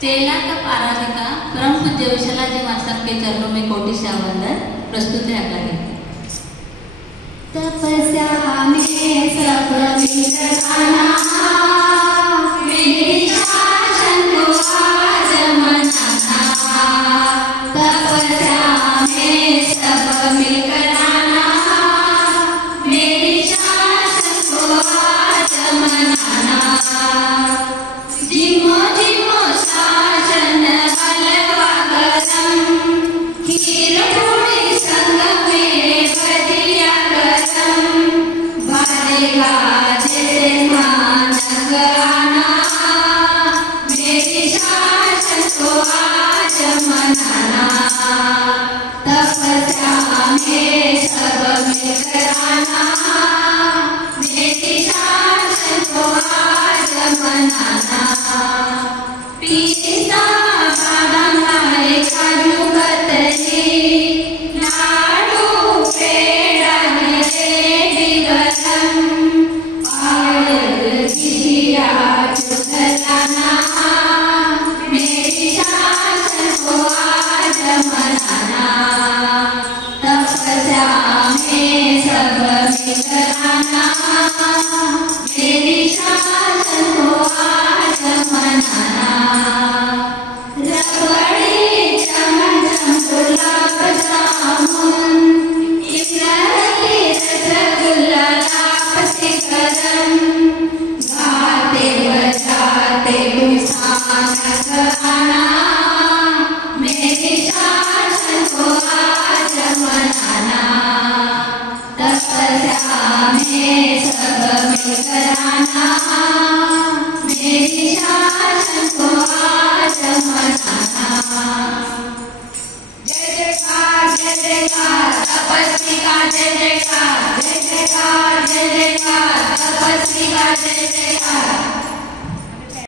तेलातप आराधिका परम पूज्य विशालाजी मास्टर के चरणों में कोटि से वंदन। प्रस्तुत है आपका तपस्या में सब मिल खाना मेरी शासन को आज मनाना। तपस्या में सब मिल खाना मेरी शासन को आज मनाना। जिमो जिमो शासन हलवा गरम खीर पूरी संग में भजिया गरम। भरेगा जैसे मानक आना मेरी शासन को आज मनाना। तपस्या में सब मिलकर आना मेरी शासन को आज मनाना। पीसा बादाम लाए काजू कतली लाडू पेड़ा जलेबी गरम। पायल जिया चुगलाना मेरी शासन को आज मनाना। तपस्या में सब मिलकर आना मेरी शासन को आज मनाना। रबड़ी चमचम गुलाब जामुन इमरती रसगुल्ला लापसी गरम। गाते बजाते गुसानक आना मेरी शासन को आज मनाना। तपस्या में सब मिलकर आना मेरी शासन को आज मनाना। जय जयकार तपस्वी का जय जयकार। जय जयकार तपस्वी का जय जयकार।